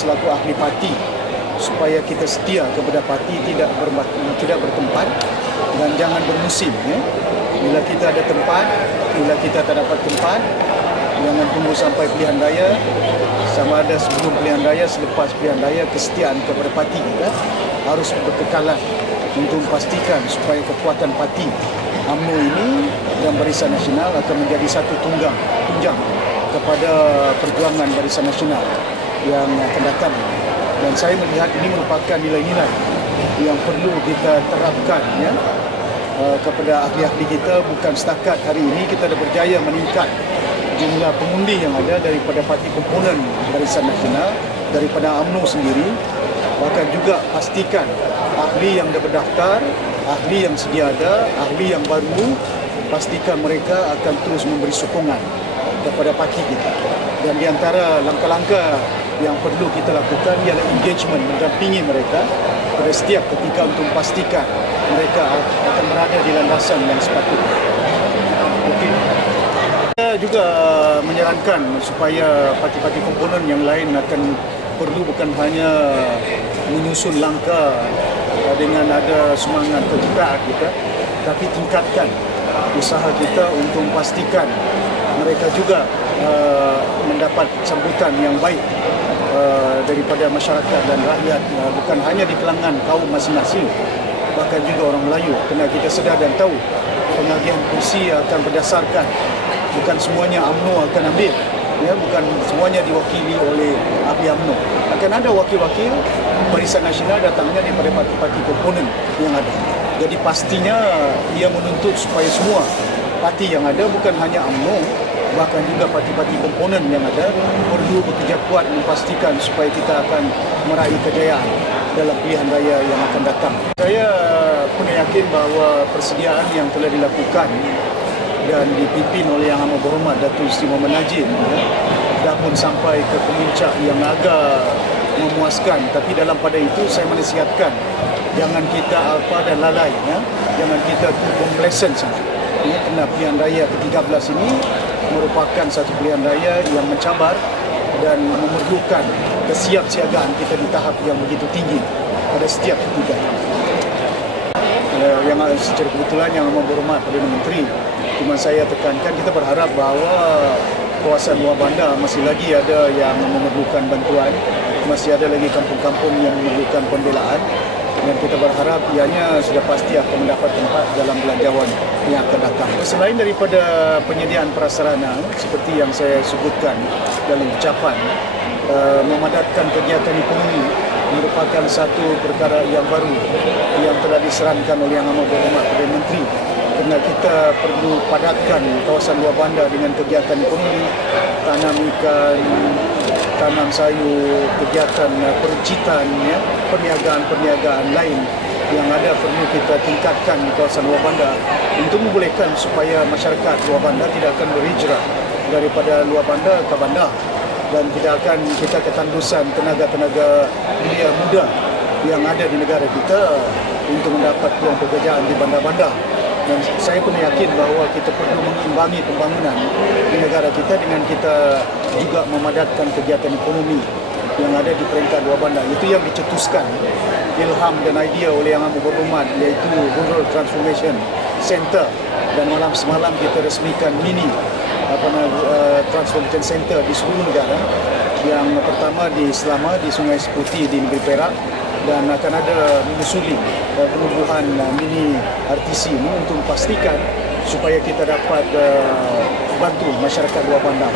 selaku ahli parti supaya kita setia kepada parti, tidak bertempat dan jangan bermusim. Bila kita ada tempat, bila kita tak dapat tempat, jangan tunggu sampai pilihan raya. Sama ada sebelum pilihan raya, selepas pilihan raya, kesetiaan kepada parti kita harus berkekalan untuk memastikan supaya kekuatan parti UMNO ini dan Barisan Nasional akan menjadi satu tunjang kepada perjuangan Barisan Nasional yang akan datang. Dan saya melihat ini merupakan nilai-nilai yang perlu kita terapkan kepada ahli-ahli kita. Bukan setakat hari ini kita dah berjaya meningkat jumlah pengundi yang ada daripada parti komponen Barisan Nasional, daripada UMNO sendiri. Bahkan juga pastikan ahli yang dah berdaftar, ahli yang sedia ada, ahli yang baru, pastikan mereka akan terus memberi sokongan kepada parti kita. Dan di antara langkah-langkah yang perlu kita lakukan ialah engagement, mendampingi mereka pada setiap ketika untuk memastikan mereka akan berada di landasan yang sepatutnya. Okey. Saya juga menyarankan supaya parti-parti komponen yang lain akan perlu bukan hanya menyusun langkah dengan ada semangat kejutaan kita, tapi tingkatkan usaha kita untuk memastikan mereka juga mendapat sambutan yang baik daripada masyarakat dan rakyat, bukan hanya di kalangan kaum masing-masing, bahkan juga orang Melayu. Kerana kita sedar dan tahu pengagihan kursi akan berdasarkan, bukan semuanya UMNO akan ambil, bukan semuanya diwakili oleh ahli UMNO. Akan ada wakil-wakil Barisan Nasional datangnya daripada parti-parti komponen yang ada. Jadi pastinya ia menuntut supaya semua parti yang ada, bukan hanya UMNO, bahkan juga parti-parti komponen yang ada, perlu bekerja kuat memastikan supaya kita akan meraih kejayaan dalam pilihan raya yang akan datang. Saya pun yakin bahawa persediaan yang telah dilakukan dan dipimpin oleh Yang Amat Berhormat Datuk Seri Mohamed Najib dah pun sampai ke puncak yang agak memuaskan. Tapi dalam pada itu saya menasihatkan jangan kita alpa dan lalai, jangan kita too complacent sangat. Kerana pilihan raya ke-13 ini merupakan satu pilihan raya yang mencabar dan memerlukan kesiapsiagaan kita di tahap yang begitu tinggi pada setiap ketika. Yang secara kebetulan Yang Amat Berhormat Perdana Menteri, cuma saya tekankan, kita berharap bahawa kawasan luar bandar masih lagi ada yang memerlukan bantuan, masih ada lagi kampung-kampung yang memerlukan pembelaan, dan kita berharap ianya sudah pasti akan mendapat tempat dalam belanjawan yang akan datang. Selain daripada penyediaan prasarana seperti yang saya sebutkan dalam ucapan, memadatkan kegiatan ekonomi merupakan satu perkara yang baru yang telah diserankan oleh Yang Amat Berhormat Perdana Menteri. Kerana kita perlu padatkan kawasan luar bandar dengan kegiatan ekonomi, tanam ikan, tanam sayur, kegiatan peruncitan, perniagaan-perniagaan lain yang ada perlu kita tingkatkan di kawasan luar bandar untuk membolehkan supaya masyarakat luar bandar tidak akan berhijrah daripada luar bandar ke bandar, dan tidak akan kita ketandusan tenaga-tenaga belia muda yang ada di negara kita untuk mendapat peluang pekerjaan di bandar-bandar. Dan saya pun yakin bahawa kita perlu mengimbangi pembangunan di negara kita dengan kita juga memadatkan kegiatan ekonomi yang ada di peringkat luar bandar. Itu yang dicetuskan ilham dan idea oleh Yang Amat Berhormat, iaitu Rural Transformation Center, dan malam semalam kita resmikan mini Transformation Center di seluruh negara. Yang pertama di Selama, di Sungai Seputi di negeri Perak, dan akan ada menyusuli penubuhan mini RTC ini untuk memastikan supaya kita dapat bantu masyarakat luar bandar